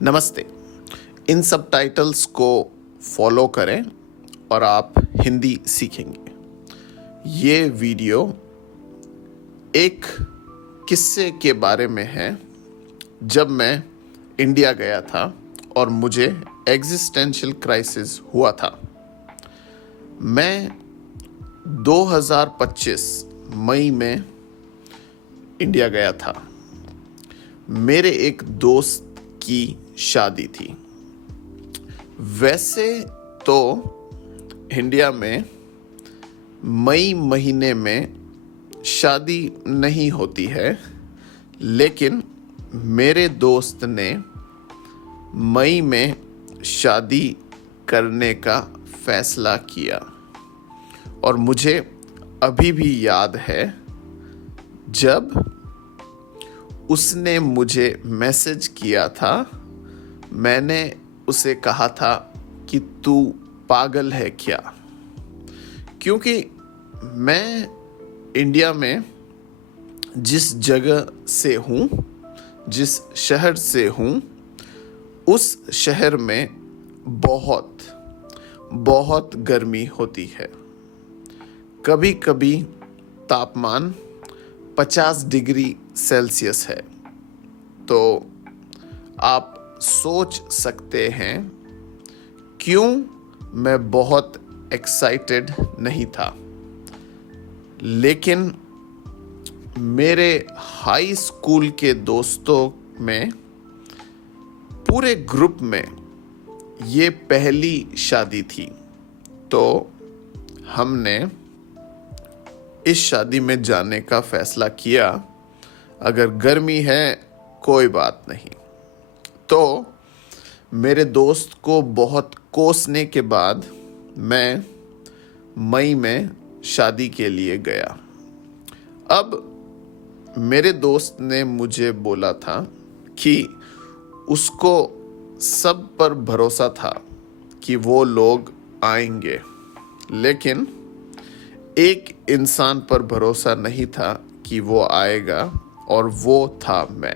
नमस्ते। इन सबटाइटल्स को फॉलो करें और आप हिंदी सीखेंगे। ये वीडियो एक किस्से के बारे में है। जब मैं इंडिया गया था और मुझे एग्जिस्टेंशियल क्राइसिस हुआ था। मैं 2025 मई में इंडिया गया था। मेरे एक दोस्त की शादी थी। वैसे तो इंडिया में मई महीने में शादी नहीं होती है, लेकिन मेरे दोस्त ने मई में शादी करने का फैसला किया और मुझे अभी भी याद है जब उसने मुझे मैसेज किया था। मैंने उसे कहा था कि तू पागल है क्या, क्योंकि मैं इंडिया में जिस जगह से हूँ, जिस शहर से हूँ, उस शहर में बहुत गर्मी होती है। कभी कभी तापमान 50 डिग्री सेल्सियस है। तो आप सोच सकते हैं क्यों मैं बहुत एक्साइटेड नहीं था। लेकिन मेरे हाई स्कूल के दोस्तों में, पूरे ग्रुप में ये पहली शादी थी। तो हमने इस शादी में जाने का फैसला किया। अगर गर्मी है कोई बात नहीं। तो मेरे दोस्त को बहुत कोसने के बाद मैं मई में शादी के लिए गया। अब मेरे दोस्त ने मुझे बोला था कि उसको सब पर भरोसा था कि वो लोग आएंगे, लेकिन एक इंसान पर भरोसा नहीं था कि वो आएगा, और वो था मैं।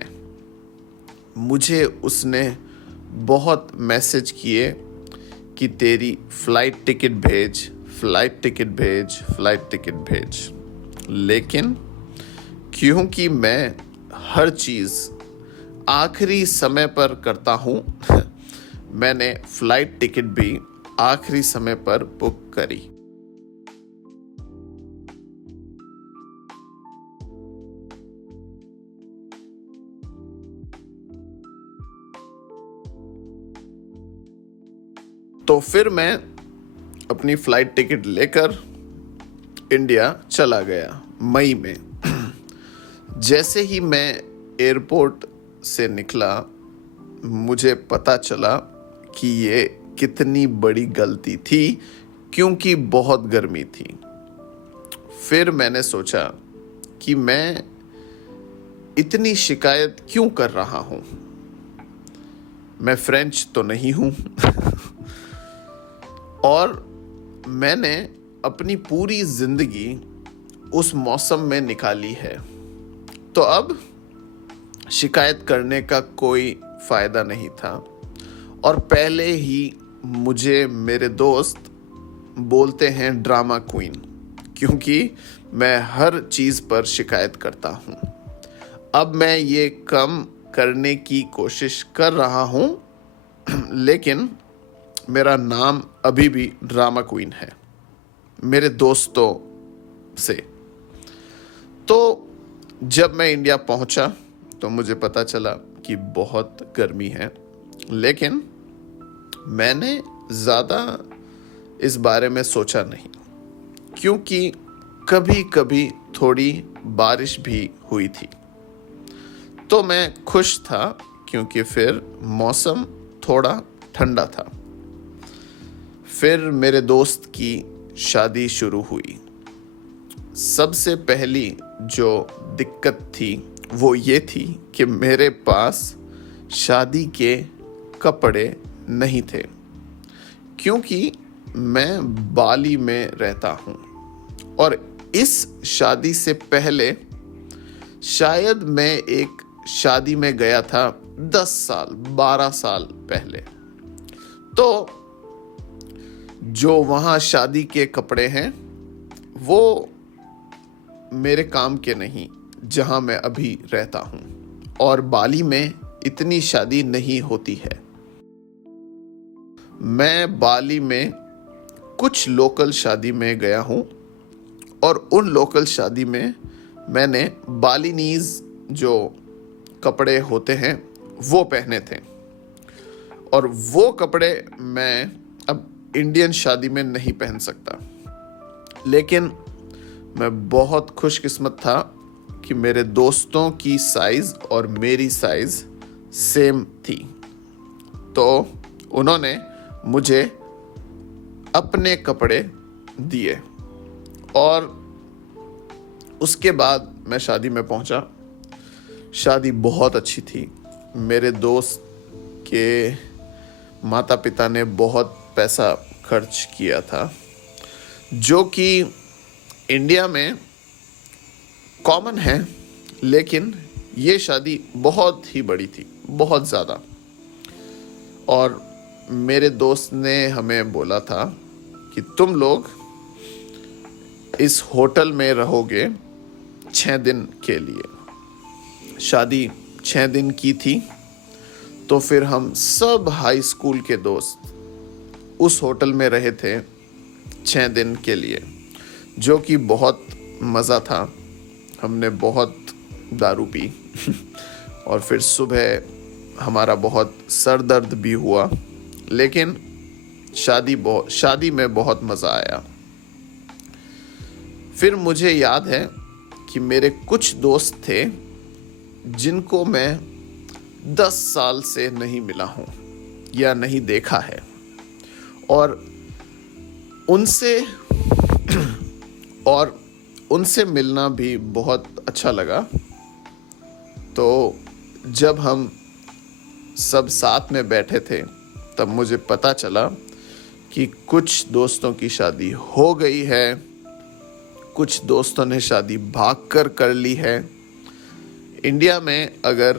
मुझे उसने बहुत मैसेज किए कि तेरी फ्लाइट टिकट भेज, फ्लाइट टिकट भेज, फ्लाइट टिकट भेज। लेकिन क्योंकि मैं हर चीज़ आखिरी समय पर करता हूँ मैंने फ्लाइट टिकट भी आखिरी समय पर बुक करी। तो फिर मैं अपनी फ्लाइट टिकट लेकर इंडिया चला गया मई में। जैसे ही मैं एयरपोर्ट से निकला, मुझे पता चला कि ये कितनी बड़ी गलती थी, क्योंकि बहुत गर्मी थी। फिर मैंने सोचा कि मैं इतनी शिकायत क्यों कर रहा हूँ। मैं फ्रेंच तो नहीं हूँ और मैंने अपनी पूरी जिंदगी उस मौसम में निकाली है। तो अब शिकायत करने का कोई फायदा नहीं था। और पहले ही मुझे मेरे दोस्त बोलते हैं ड्रामा क्वीन, क्योंकि मैं हर चीज़ पर शिकायत करता हूँ। अब मैं ये कम करने की कोशिश कर रहा हूँ, लेकिन मेरा नाम अभी भी ड्रामा क्वीन है मेरे दोस्तों से। तो जब मैं इंडिया पहुंचा तो मुझे पता चला कि बहुत गर्मी है, लेकिन मैंने ज़्यादा इस बारे में सोचा नहीं, क्योंकि कभी कभी थोड़ी बारिश भी हुई थी। तो मैं खुश था, क्योंकि फिर मौसम थोड़ा ठंडा था। फिर मेरे दोस्त की शादी शुरू हुई। सबसे पहली जो दिक्कत थी वो ये थी कि मेरे पास शादी के कपड़े नहीं थे, क्योंकि मैं बाली में रहता हूँ और इस शादी से पहले शायद मैं एक शादी में गया था 10 साल 12 साल पहले। तो जो वहाँ शादी के कपड़े हैं वो मेरे काम के नहीं जहाँ मैं अभी रहता हूँ, और बाली में इतनी शादी नहीं होती है। मैं बाली में कुछ लोकल शादी में गया हूँ और उन लोकल शादी में मैंने बालिनीज जो कपड़े होते हैं वो पहने थे, और वो कपड़े मैं अब इंडियन शादी में नहीं पहन सकता। लेकिन मैं बहुत खुशकिस्मत था कि मेरे दोस्तों की साइज़ और मेरी साइज़ सेम थी, तो उन्होंने मुझे अपने कपड़े दिए और उसके बाद मैं शादी में पहुंचा। शादी बहुत अच्छी थी। मेरे दोस्त के माता पिता ने बहुत पैसा खर्च किया था, जो कि इंडिया में कॉमन है, लेकिन ये शादी बहुत ही बड़ी थी, बहुत ज़्यादा। और मेरे दोस्त ने हमें बोला था कि तुम लोग इस होटल में रहोगे 6 दिन के लिए। शादी 6 दिन की थी, तो फिर हम सब हाई स्कूल के दोस्त उस होटल में रहे थे 6 दिन के लिए, जो कि बहुत मज़ा था। हमने बहुत दारू पी और फिर सुबह हमारा बहुत सर दर्द भी हुआ, लेकिन शादी में बहुत मज़ा आया। फिर मुझे याद है कि मेरे कुछ दोस्त थे जिनको मैं 10 साल से नहीं मिला हूँ या नहीं देखा है, और उनसे मिलना भी बहुत अच्छा लगा। तो जब हम सब साथ में बैठे थे तब मुझे पता चला कि कुछ दोस्तों की शादी हो गई है, कुछ दोस्तों ने शादी भागकर कर ली है। इंडिया में अगर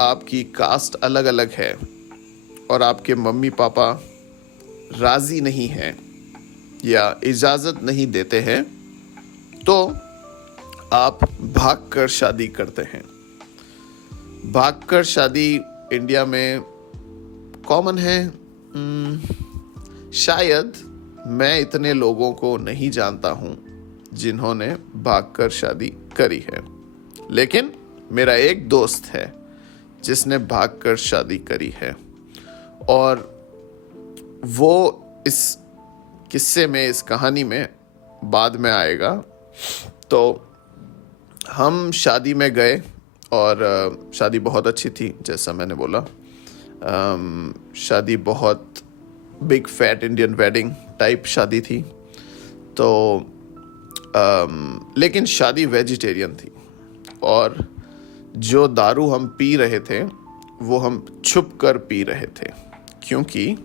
आपकी कास्ट अलग अलग है और आपके मम्मी पापा राज़ी नहीं हैं या इजाज़त नहीं देते हैं, तो आप भागकर शादी करते हैं। भागकर शादी इंडिया में कॉमन है। शायद मैं इतने लोगों को नहीं जानता हूँ जिन्होंने भागकर शादी करी है, लेकिन मेरा एक दोस्त है जिसने भागकर शादी करी है, और वो इस किस्से में, इस कहानी में बाद में आएगा। तो हम शादी में गए और शादी बहुत अच्छी थी, जैसा मैंने बोला। शादी बहुत big fat Indian wedding type शादी थी। तो लेकिन शादी वेजिटेरियन थी, और जो दारू हम पी रहे थे वो हम छुप कर पी रहे थे, क्योंकि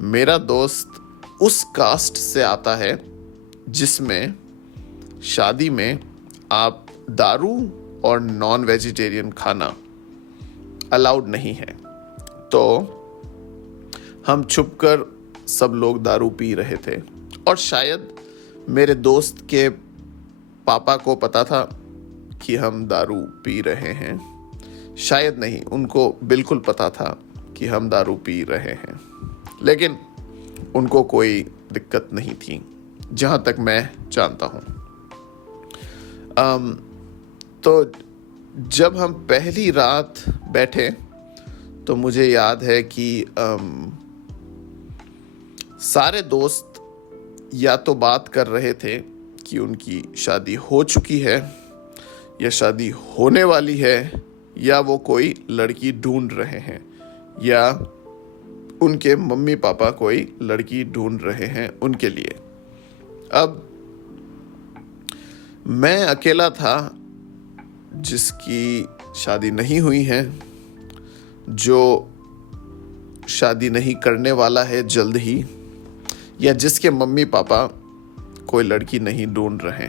मेरा दोस्त उस कास्ट से आता है जिसमें शादी में आप दारू और नॉन वेजिटेरियन खाना अलाउड नहीं है। तो हम छुपकर सब लोग दारू पी रहे थे, और शायद मेरे दोस्त के पापा को पता था कि हम दारू पी रहे हैं। शायद नहीं, उनको बिल्कुल पता था कि हम दारू पी रहे हैं, लेकिन उनको कोई दिक्कत नहीं थी जहाँ तक मैं जानता हूँ। तो जब हम पहली रात बैठे तो मुझे याद है कि सारे दोस्त या तो बात कर रहे थे कि उनकी शादी हो चुकी है या शादी होने वाली है, या वो कोई लड़की ढूंढ रहे हैं, या उनके मम्मी पापा कोई लड़की ढूंढ रहे हैं उनके लिए। अब मैं अकेला था जिसकी शादी नहीं हुई है, जो शादी नहीं करने वाला है जल्द ही, या जिसके मम्मी पापा कोई लड़की नहीं ढूंढ रहे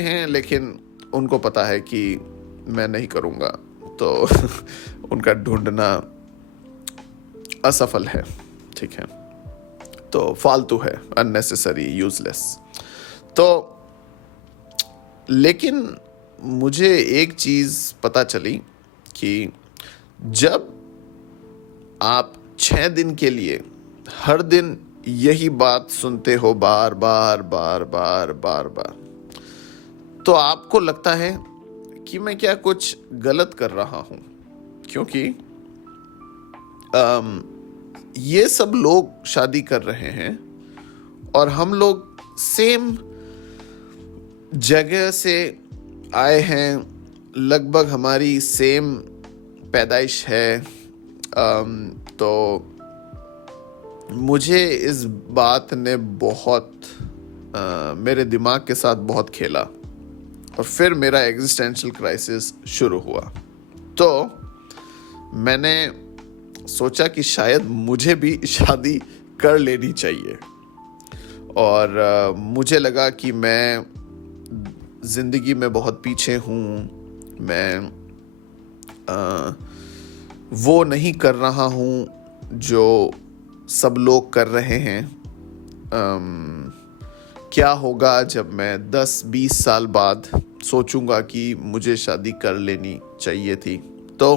हैं, लेकिन उनको पता है कि मैं नहीं करूँगा, तो उनका ढूंढना असफल है, ठीक है, तो फालतू है, अननेसेसरी, यूजलेस। तो लेकिन मुझे एक चीज़ पता चली कि जब आप 6 दिन के लिए हर दिन यही बात सुनते हो बार बार बार बार बार बार, तो आपको लगता है कि मैं क्या कुछ गलत कर रहा हूं, क्योंकि ये सब लोग शादी कर रहे हैं और हम लोग सेम जगह से आए हैं, लगभग हमारी सेम पैदाइश है। तो मुझे इस बात ने बहुत मेरे दिमाग के साथ बहुत खेला और फिर मेरा एग्जिस्टेंशियल क्राइसिस शुरू हुआ। तो मैंने सोचा कि शायद मुझे भी शादी कर लेनी चाहिए, और मुझे लगा कि मैं ज़िंदगी में बहुत पीछे हूँ, मैं वो नहीं कर रहा हूँ जो सब लोग कर रहे हैं। क्या होगा जब मैं 10-20 साल बाद सोचूंगा कि मुझे शादी कर लेनी चाहिए थी। तो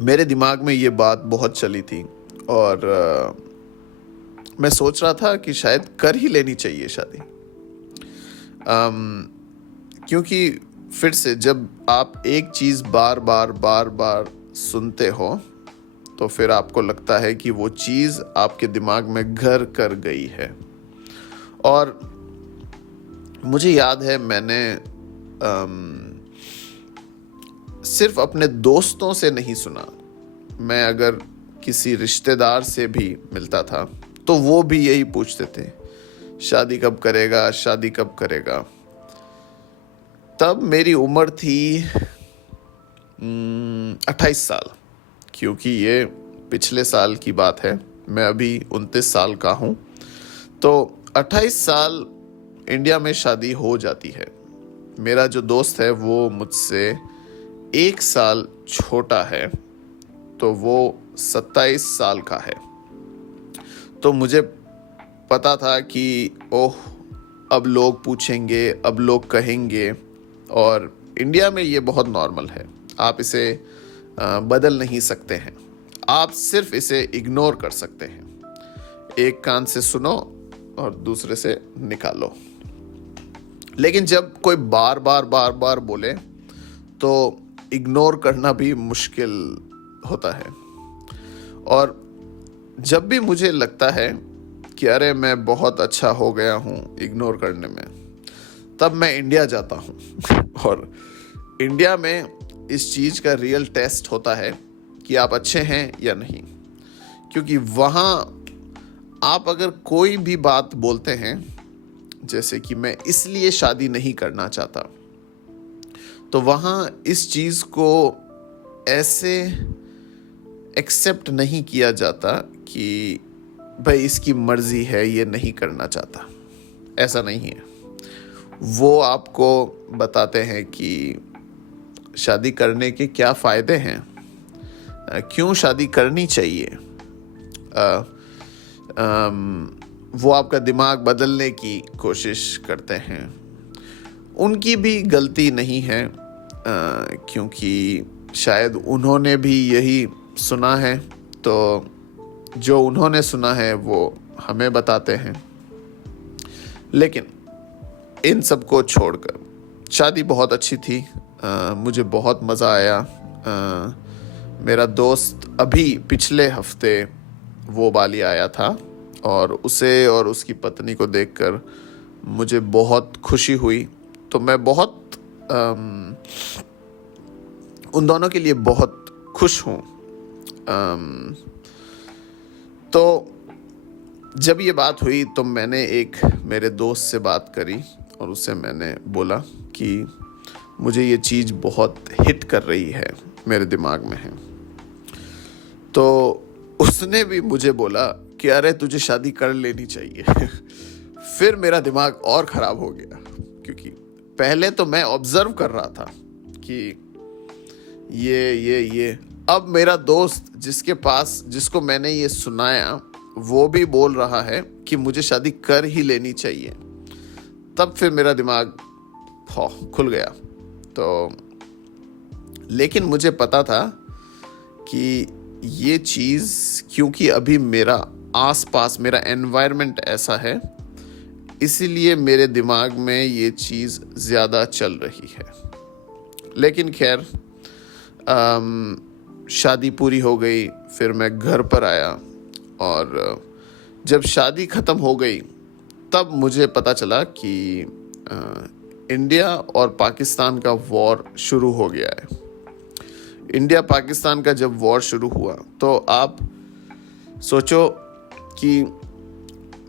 मेरे दिमाग में ये बात बहुत चली थी और मैं सोच रहा था कि शायद कर ही लेनी चाहिए शादी, क्योंकि फिर से जब आप एक चीज़ बार बार बार बार सुनते हो तो फिर आपको लगता है कि वो चीज़ आपके दिमाग में घर कर गई है। और मुझे याद है मैंने सिर्फ अपने दोस्तों से नहीं सुना, मैं अगर किसी रिश्तेदार से भी मिलता था तो वो भी यही पूछते थे, शादी कब करेगा, शादी कब करेगा। तब मेरी उम्र थी 28 साल, क्योंकि ये पिछले साल की बात है, मैं अभी 29 साल का हूँ। तो 28 साल इंडिया में शादी हो जाती है। मेरा जो दोस्त है वो मुझसे 1 साल छोटा है, तो वो 27 साल का है। तो मुझे पता था कि ओह, अब लोग पूछेंगे, अब लोग कहेंगे, और इंडिया में ये बहुत नॉर्मल है, आप इसे बदल नहीं सकते हैं, आप सिर्फ इसे इग्नोर कर सकते हैं। एक कान से सुनो और दूसरे से निकालो। लेकिन जब कोई बार बार बार बार बोले तो इग्नोर करना भी मुश्किल होता है। और जब भी मुझे लगता है कि अरे मैं बहुत अच्छा हो गया हूँ इग्नोर करने में, तब मैं इंडिया जाता हूँ और इंडिया में इस चीज़ का रियल टेस्ट होता है कि आप अच्छे हैं या नहीं। क्योंकि वहाँ आप अगर कोई भी बात बोलते हैं, जैसे कि मैं इसलिए शादी नहीं करना चाहता, तो वहाँ इस चीज़ को ऐसे एक्सेप्ट नहीं किया जाता कि भाई इसकी मर्जी है, ये नहीं करना चाहता। ऐसा नहीं है। वो आपको बताते हैं कि शादी करने के क्या फ़ायदे हैं, क्यों शादी करनी चाहिए। वो आपका दिमाग बदलने की कोशिश करते हैं। उनकी भी गलती नहीं है, क्योंकि शायद उन्होंने भी यही सुना है, तो जो उन्होंने सुना है वो हमें बताते हैं। लेकिन इन सब को छोड़कर शादी बहुत अच्छी थी, मुझे बहुत मज़ा आया। मेरा दोस्त अभी पिछले हफ्ते वो बाली आया था और उसे और उसकी पत्नी को देखकर मुझे बहुत खुशी हुई। तो मैं बहुत उन दोनों के लिए बहुत खुश हूँ। तो जब ये बात हुई तो मैंने एक मेरे दोस्त से बात करी और उससे मैंने बोला कि मुझे ये चीज़ बहुत हिट कर रही है, मेरे दिमाग में है। तो उसने भी मुझे बोला कि अरे तुझे शादी कर लेनी चाहिए। फिर मेरा दिमाग और ख़राब हो गया, क्योंकि पहले तो मैं ऑब्जर्व कर रहा था कि ये अब मेरा दोस्त जिसको मैंने ये सुनाया वो भी बोल रहा है कि मुझे शादी कर ही लेनी चाहिए। तब फिर मेरा दिमाग खुल गया। तो लेकिन मुझे पता था कि ये चीज़, क्योंकि अभी मेरा आसपास मेरा एनवायरनमेंट ऐसा है, इसीलिए मेरे दिमाग में ये चीज़ ज़्यादा चल रही है। लेकिन खैर शादी पूरी हो गई, फिर मैं घर पर आया और जब शादी ख़त्म हो गई तब मुझे पता चला कि इंडिया और पाकिस्तान का वॉर शुरू हो गया है। इंडिया पाकिस्तान का जब वॉर शुरू हुआ तो आप सोचो कि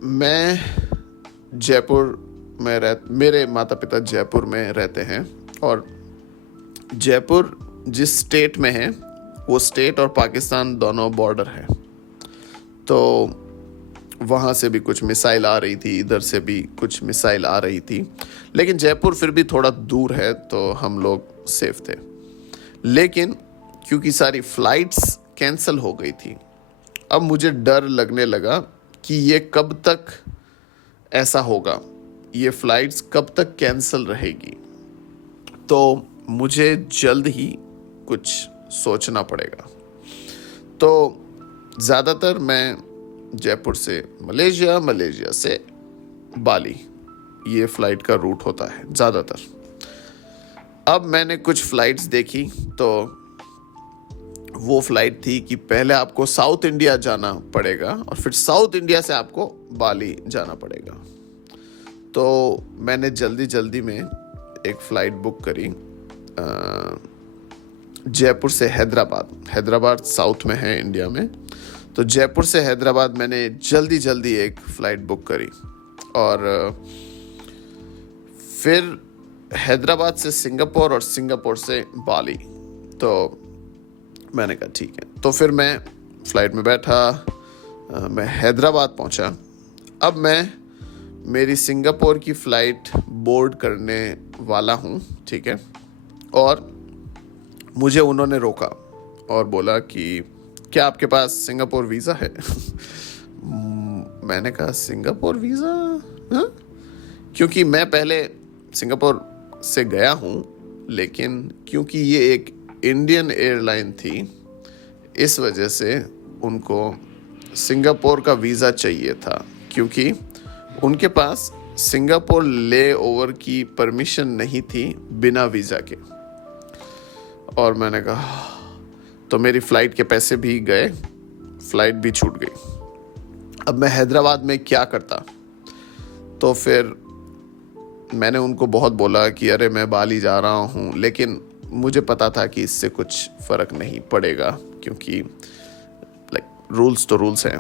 मैं जयपुर में मेरे माता पिता जयपुर में रहते हैं और जयपुर जिस स्टेट में है वो स्टेट और पाकिस्तान दोनों बॉर्डर है। तो वहाँ से भी कुछ मिसाइल आ रही थी, इधर से भी कुछ मिसाइल आ रही थी, लेकिन जयपुर फिर भी थोड़ा दूर है तो हम लोग सेफ थे। लेकिन क्योंकि सारी फ्लाइट्स कैंसिल हो गई थी, अब मुझे डर लगने लगा कि ये कब तक ऐसा होगा, ये फ्लाइट्स कब तक कैंसिल रहेगी। तो मुझे जल्द ही कुछ सोचना पड़ेगा। तो ज़्यादातर मैं जयपुर से मलेशिया, मलेशिया से बाली, ये फ़्लाइट का रूट होता है ज़्यादातर। अब मैंने कुछ फ़्लाइट्स देखी तो वो फ़्लाइट थी कि पहले आपको साउथ इंडिया जाना पड़ेगा और फिर साउथ इंडिया से आपको बाली जाना पड़ेगा। तो मैंने जल्दी में एक फ़्लाइट बुक करी जयपुर से हैदराबाद साउथ में है इंडिया में। तो जयपुर से हैदराबाद मैंने जल्दी एक फ़्लाइट बुक करी और फिर हैदराबाद से सिंगापुर और सिंगापुर से बाली। तो मैंने कहा ठीक है। तो फिर मैं फ़्लाइट में बैठा, मैं हैदराबाद पहुंचा। अब मैं मेरी सिंगापुर की फ़्लाइट बोर्ड करने वाला हूं, ठीक है। और मुझे उन्होंने रोका और बोला कि क्या आपके पास सिंगापुर वीज़ा है? मैंने कहा सिंगापुर वीज़ा? हाँ? क्योंकि मैं पहले सिंगापुर से गया हूँ, लेकिन क्योंकि ये एक इंडियन एयरलाइन थी, इस वजह से उनको सिंगापुर का वीज़ा चाहिए था, क्योंकि उनके पास सिंगापुर ले ओवर की परमिशन नहीं थी बिना वीज़ा के। और मैंने कहा, तो मेरी फ़्लाइट के पैसे भी गए, फ़्लाइट भी छूट गई। अब मैं हैदराबाद में क्या करता? तो फिर मैंने उनको बहुत बोला कि अरे मैं बाली जा रहा हूँ, लेकिन मुझे पता था कि इससे कुछ फ़र्क नहीं पड़ेगा, क्योंकि लाइक रूल्स तो रूल्स हैं।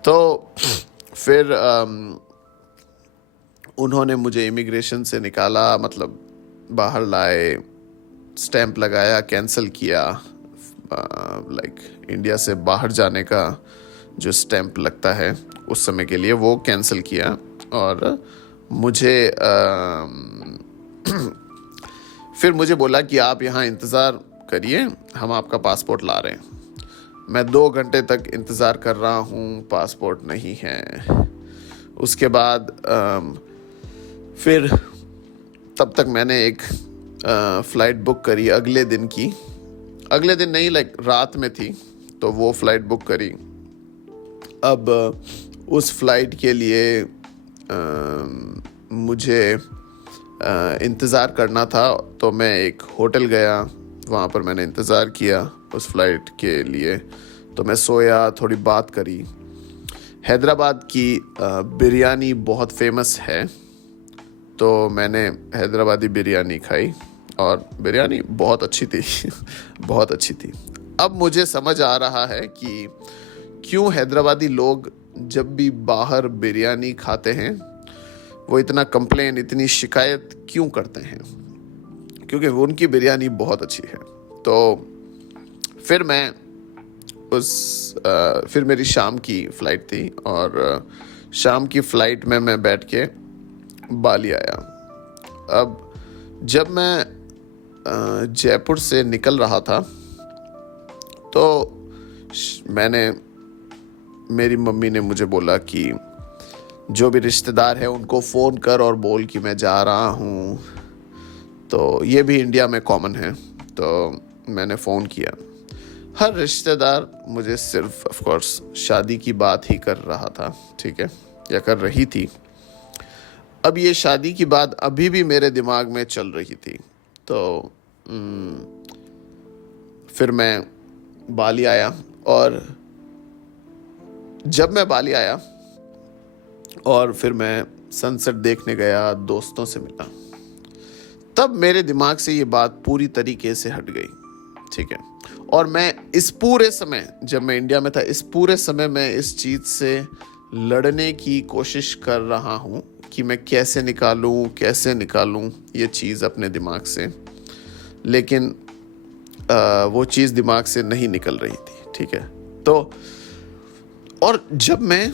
तो फिर उन्होंने मुझे इमिग्रेशन से निकाला, मतलब बाहर लाए, स्टैंप लगाया, कैंसिल किया, लाइक इंडिया से बाहर जाने का जो स्टैंप लगता है उस समय के लिए वो कैंसिल किया। और मुझे फिर मुझे बोला कि आप यहाँ इंतज़ार करिए, हम आपका पासपोर्ट ला रहे हैं। मैं 2 घंटे तक इंतज़ार कर रहा हूँ, पासपोर्ट नहीं है। उसके बाद फिर तब तक मैंने एक फ़्लाइट बुक करी अगले दिन की, अगले दिन नहीं, लाइक रात में थी, तो वो फ़्लाइट बुक करी। अब उस फ़्लाइट के लिए मुझे इंतज़ार करना था, तो मैं एक होटल गया, वहाँ पर मैंने इंतज़ार किया उस फ़्लाइट के लिए। तो मैं सोया, थोड़ी बात करी। हैदराबाद की बिरयानी बहुत फेमस है, तो मैंने हैदराबादी बिरयानी खाई और बिरयानी बहुत अच्छी थी। बहुत अच्छी थी। अब मुझे समझ आ रहा है कि क्यों हैदराबादी लोग जब भी बाहर बिरयानी खाते हैं वो इतना कंप्लेन, इतनी शिकायत क्यों करते हैं, क्योंकि उनकी बिरयानी बहुत अच्छी है। तो फिर मैं फिर मेरी शाम की फ़्लाइट थी और शाम की फ़्लाइट में मैं बैठ के बाली आया। अब जब मैं जयपुर से निकल रहा था तो मेरी मम्मी ने मुझे बोला कि जो भी रिश्तेदार है उनको फ़ोन कर और बोल कि मैं जा रहा हूँ। तो ये भी इंडिया में कॉमन है। तो मैंने फ़ोन किया। हर रिश्तेदार मुझे सिर्फ ऑफ कोर्स शादी की बात ही कर रहा था, ठीक है, या कर रही थी। अब ये शादी की बात अभी भी मेरे दिमाग में चल रही थी। तो फिर मैं बाली आया, और जब मैं बाली आया और फिर मैं सनसेट देखने गया, दोस्तों से मिला, तब मेरे दिमाग से ये बात पूरी तरीके से हट गई, ठीक है। और मैं इस पूरे समय, जब मैं इंडिया में था, इस पूरे समय मैं इस चीज़ से लड़ने की कोशिश कर रहा हूँ कि मैं कैसे निकालूँ ये चीज़ अपने दिमाग से। लेकिन वो चीज़ दिमाग से नहीं निकल रही थी, ठीक है। तो और जब मैं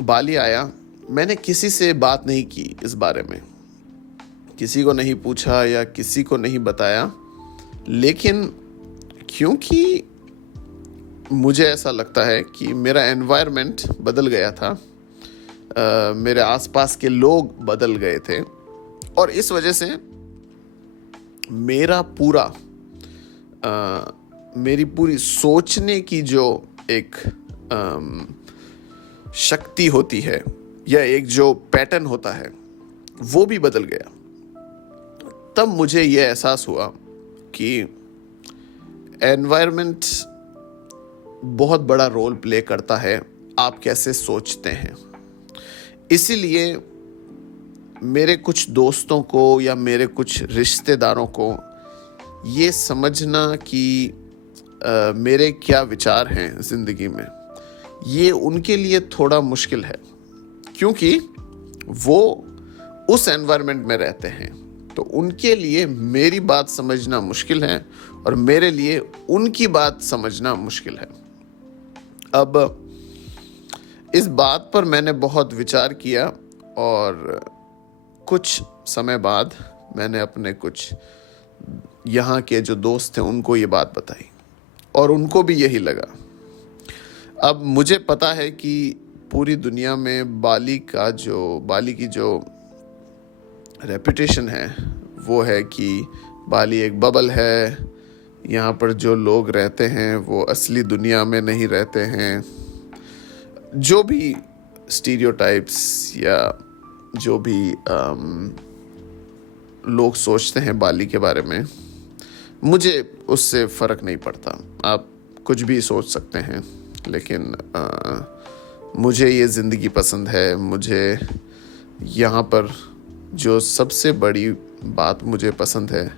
बाली आया, मैंने किसी से बात नहीं की इस बारे में, किसी को नहीं पूछा या किसी को नहीं बताया। लेकिन क्योंकि मुझे ऐसा लगता है कि मेरा एनवायरनमेंट बदल गया था, मेरे आसपास के लोग बदल गए थे, और इस वजह से मेरी पूरी सोचने की जो एक शक्ति होती है या एक जो पैटर्न होता है वो भी बदल गया। तब मुझे ये एहसास हुआ कि एनवायरनमेंट बहुत बड़ा रोल प्ले करता है आप कैसे सोचते हैं। इसीलिए मेरे कुछ दोस्तों को या मेरे कुछ रिश्तेदारों को ये समझना कि मेरे क्या विचार हैं ज़िंदगी में, ये उनके लिए थोड़ा मुश्किल है, क्योंकि वो उस एनवायरनमेंट में रहते हैं। तो उनके लिए मेरी बात समझना मुश्किल है और मेरे लिए उनकी बात समझना मुश्किल है। अब इस बात पर मैंने बहुत विचार किया, और कुछ समय बाद मैंने अपने कुछ यहाँ के जो दोस्त थे उनको ये बात बताई, और उनको भी यही लगा। अब मुझे पता है कि पूरी दुनिया में बाली की जो रेपुटेशन है वो है कि बाली एक बबल है, यहाँ पर जो लोग रहते हैं वो असली दुनिया में नहीं रहते हैं। जो भी स्टीरियोटाइप्स या जो भी लोग सोचते हैं बाली के बारे में, मुझे उससे फ़र्क नहीं पड़ता। आप कुछ भी सोच सकते हैं, लेकिन मुझे ये ज़िंदगी पसंद है। मुझे यहाँ पर जो सबसे बड़ी बात मुझे पसंद है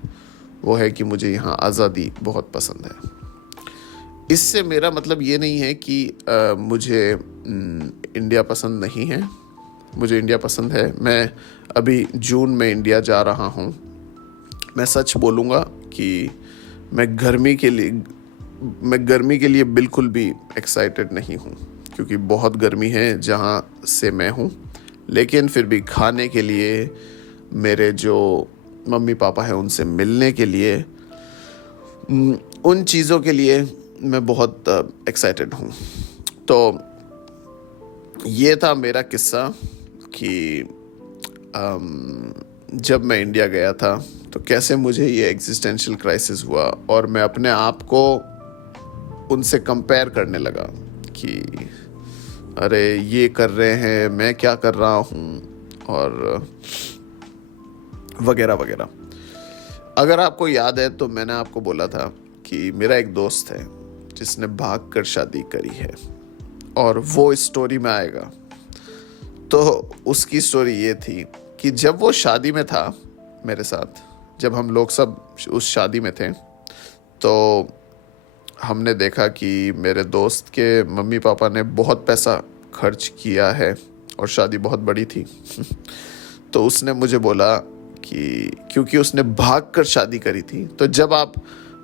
वो है कि मुझे यहाँ आज़ादी बहुत पसंद है। इससे मेरा मतलब ये नहीं है कि मुझे इंडिया पसंद नहीं है। मुझे इंडिया पसंद है। मैं अभी जून में इंडिया जा रहा हूँ। मैं सच बोलूँगा कि मैं गर्मी के लिए बिल्कुल भी एक्साइटेड नहीं हूँ, क्योंकि बहुत गर्मी है जहाँ से मैं हूँ। लेकिन फिर भी खाने के लिए, मेरे जो मम्मी पापा हैं उनसे मिलने के लिए, उन चीज़ों के लिए मैं बहुत एक्साइटेड हूँ। तो ये था मेरा किस्सा कि जब मैं इंडिया गया था तो कैसे मुझे ये एग्जिस्टेंशियल क्राइसिस हुआ, और मैं अपने आप को उनसे कंपेयर करने लगा कि अरे ये कर रहे हैं, मैं क्या कर रहा हूँ, और वगैरह वगैरह। अगर आपको याद है तो मैंने आपको बोला था कि मेरा एक दोस्त है जिसने भाग कर शादी करी है, और वो इस स्टोरी में आएगा। तो उसकी स्टोरी ये थी कि जब वो शादी में था मेरे साथ, जब हम लोग सब उस शादी में थे, तो हमने देखा कि मेरे दोस्त के मम्मी पापा ने बहुत पैसा खर्च किया है, और शादी बहुत बड़ी थी। तो उसने मुझे बोला कि क्योंकि उसने भाग कर शादी करी थी, तो जब आप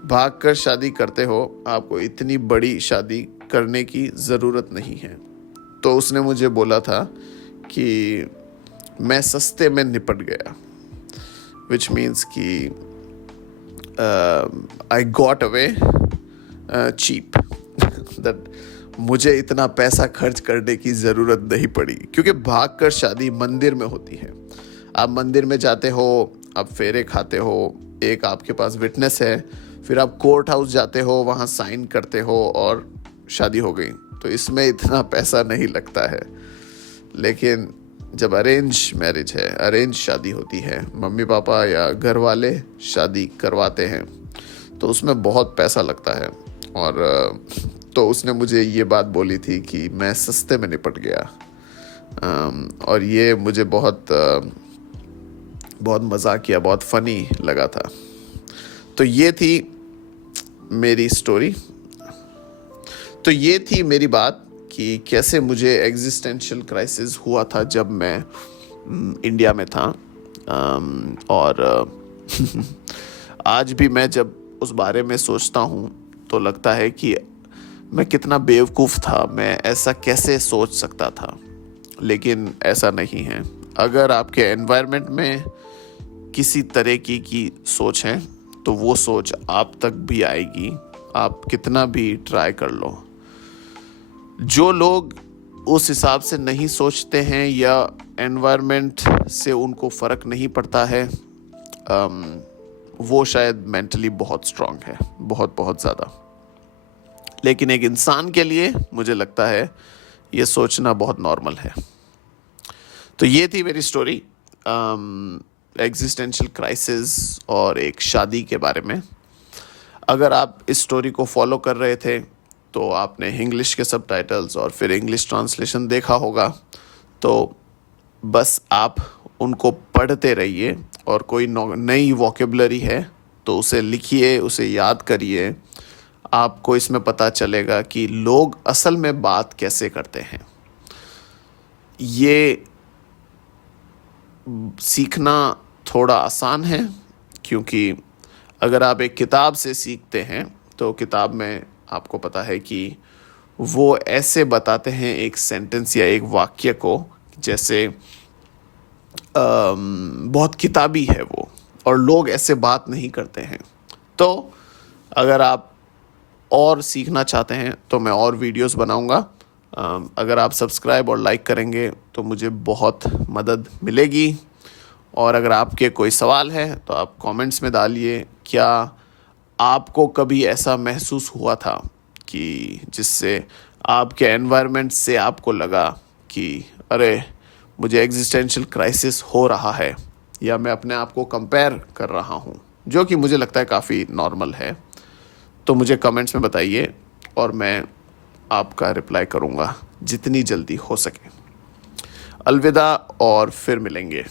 भाग कर शादी करते हो आपको इतनी बड़ी शादी करने की ज़रूरत नहीं है। तो उसने मुझे बोला था कि मैं सस्ते में निपट गया, विच मीन्स कि I got away cheap that मुझे इतना पैसा खर्च करने की ज़रूरत नहीं पड़ी, क्योंकि भागकर शादी मंदिर में होती है। आप मंदिर में जाते हो, आप फेरे खाते हो, एक आपके पास विटनेस है, फिर आप कोर्ट हाउस जाते हो, वहाँ साइन करते हो और शादी हो गई। तो इसमें इतना पैसा नहीं लगता है। लेकिन जब अरेंज मैरिज है, अरेंज शादी होती है, मम्मी पापा या घर वाले शादी करवाते हैं, तो उसमें बहुत पैसा लगता है। और तो उसने मुझे ये बात बोली थी कि मैं सस्ते में निपट गया। और ये मुझे बहुत मज़ाकिया, बहुत फ़नी लगा था। तो ये थी मेरी स्टोरी, तो ये थी मेरी बात कि कैसे मुझे एग्जिस्टेंशियल क्राइसिस हुआ था जब मैं इंडिया में था। और आज भी मैं जब उस बारे में सोचता हूँ तो लगता है कि मैं कितना बेवकूफ़ था, मैं ऐसा कैसे सोच सकता था। लेकिन ऐसा नहीं है। अगर आपके एनवायरनमेंट में किसी तरह की सोच है तो वो सोच आप तक भी आएगी, आप कितना भी ट्राई कर लो। जो लोग उस हिसाब से नहीं सोचते हैं या एनवायरनमेंट से उनको फ़र्क नहीं पड़ता है, वो शायद मेंटली बहुत स्ट्रांग है, बहुत बहुत ज़्यादा। लेकिन एक इंसान के लिए मुझे लगता है ये सोचना बहुत नॉर्मल है। तो ये थी मेरी स्टोरी, एग्जिस्टेंशियल क्राइसिस और एक शादी के बारे में। अगर आप इस स्टोरी को फॉलो कर रहे थे तो आपने इंग्लिश के सबटाइटल्स और फिर इंग्लिश ट्रांसलेशन देखा होगा। तो बस आप उनको पढ़ते रहिए, और कोई नई वोकेबलरी है तो उसे लिखिए, उसे याद करिए। आपको इसमें पता चलेगा कि लोग असल में बात कैसे करते हैं। ये सीखना थोड़ा आसान है, क्योंकि अगर आप एक किताब से सीखते हैं तो किताब में आपको पता है कि वो ऐसे बताते हैं एक सेंटेंस या एक वाक्य को, जैसे बहुत किताबी है वो, और लोग ऐसे बात नहीं करते हैं। तो अगर आप और सीखना चाहते हैं तो मैं और वीडियोस बनाऊंगा। अगर आप सब्सक्राइब और लाइक करेंगे तो मुझे बहुत मदद मिलेगी। और अगर आपके कोई सवाल है तो आप कमेंट्स में डालिए। क्या आपको कभी ऐसा महसूस हुआ था कि जिससे आपके एनवायरनमेंट से आपको लगा कि अरे मुझे एग्जिस्टेंशियल क्राइसिस हो रहा है, या मैं अपने आप को कंपेयर कर रहा हूँ, जो कि मुझे लगता है काफ़ी नॉर्मल है। तो मुझे कमेंट्स में बताइए और मैं आपका रिप्लाई करूँगा जितनी जल्दी हो सके। अलविदा, और फिर मिलेंगे।